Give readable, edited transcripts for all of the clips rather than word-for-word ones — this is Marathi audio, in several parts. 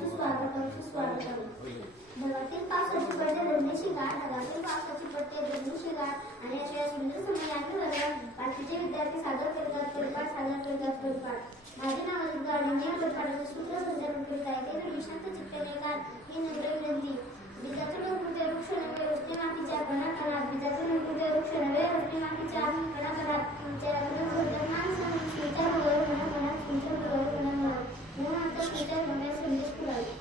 सुस्वागतम सुस्वागतम. ढगातील पावसाची पट्टे जमिनीची गाठ, ढगातील पावसाची पट्टे जमिनीची गाठ आणि अशा सुंदर समयातील वर्गात बाकीचे विद्यार्थी सादर करतात परिपाठ सादर करतात परिपाठ. माझे नाव अजित गावडे. मी या परिपाठाचे सूत्र संचालन करीत आहे. ते निशांत चित्तने काढ ही नम्र विनंती. बीजाचे अंकुरित वृक्ष नव्हे रस्ते मातीच्या कणाकणात, बीजाचे अंकुरित वृक्ष नव्हे रस्ते मातीच्या कणाकणात. तुमच्या माणसाने तुमच्या बरोबर मनात तुमच्या बरोबर मनात म्हणून आता तुमच्या मनात संदेश पुरावे.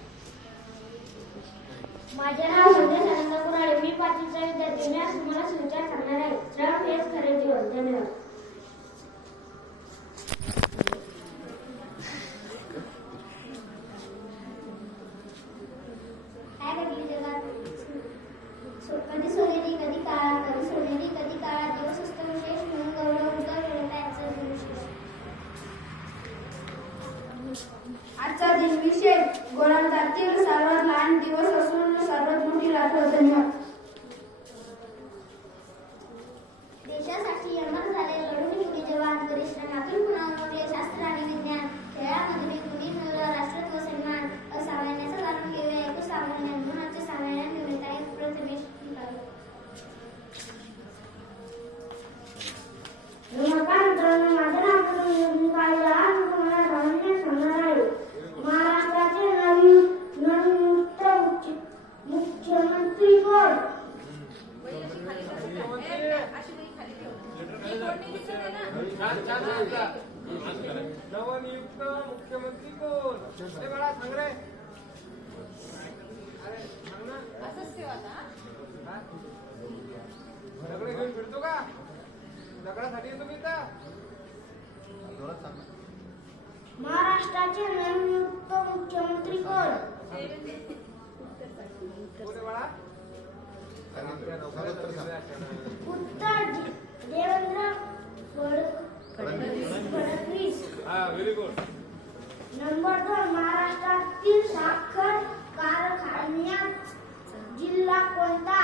माझे नाव संदेश आनंद कुराडे. मी 5वीचा विद्यार्थी. मी आज तुम्हाला सुविचार सांगणार आहे. श्रावण हेच खरे जीवन. धन्यवाद. काय घडली जगात? कधी सोनेरी कधी काळा, कधी सोनेरी कधी काळा. दिवस असतो विशेष म्हणून गौरव उदय वेळेचा दिवस. आजचा दिन विशेष गोलंदाजीतील सर्वात लहान दिवस असून सर्वात मोठी रात्र. धन्यवाद. देशासाठी अमर झाले लढून युगी जवान, परिश्रमातून पुन्हा उमटले शास्त्र आणि विज्ञान. खेळामध्ये कुणी मिळवला राष्ट्रत्व सन्मान. असामान्याचं जाणून घेऊया एक सामान्य म्हणूनचे सामान्य घेऊन काही प्रथमेश. नमस्कार मित्रांनो, माझे नाव आज तुम्हाला सामान्य सांगणार आहे. महाराष्ट्राचे नवनियुक्त मुख्यमंत्री कोण? नवनियुक्त मुख्यमंत्री कोण? ते बघा सांग रे. अरे सांग ना. असंच ठेवा ना. दगड घेऊन फिरतो का? दगडासाठी येतो मी इथं. महाराष्ट्राचे नवनियुक्त मुख्यमंत्री कोण? कोण आहे बाळा? उत्तर Devendra Fadnavis. Very good. Number 2, महाराष्ट्रातील साखर कारखान्यात जिल्हा कोणता?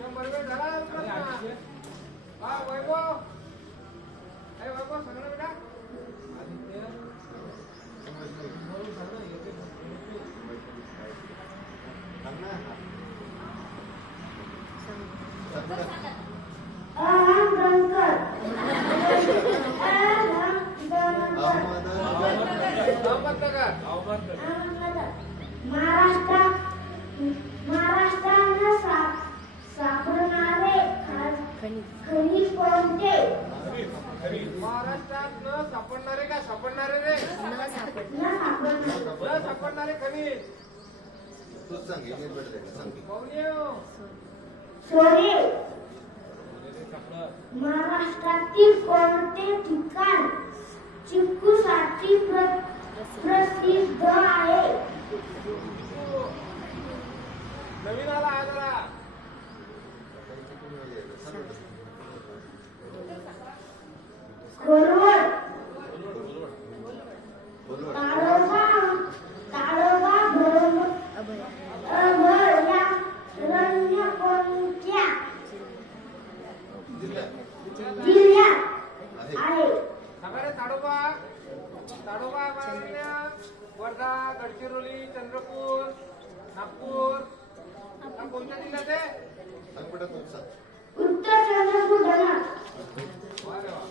नंबर वेळ झाला. हा वैभव. अरे वैभव सांग ना बेटा. अहमदनगर. महाराष्ट्रानं सापडणारे खनिज कोणते? महाराष्ट्रात न सापडणारे का सापडणारे रे? न सापडणारे खनिज. सोने. महाराष्ट्रातील कोणते ठिकाण चिक्कूसाठी प्रसिद्ध आहे? नवीन आला आहे जरा. कोलवड. ताडोबा अभयारण्य कोणत्या जिल्ह्यात आहे? ताडोबा अभयारण्य वर्धा, गडचिरोली, चंद्रपूर, नागपूर. कोणत्या जिल्ह्यात आहे? उत्तर चंद्रपूर. धन्यवाद. वा रे वा.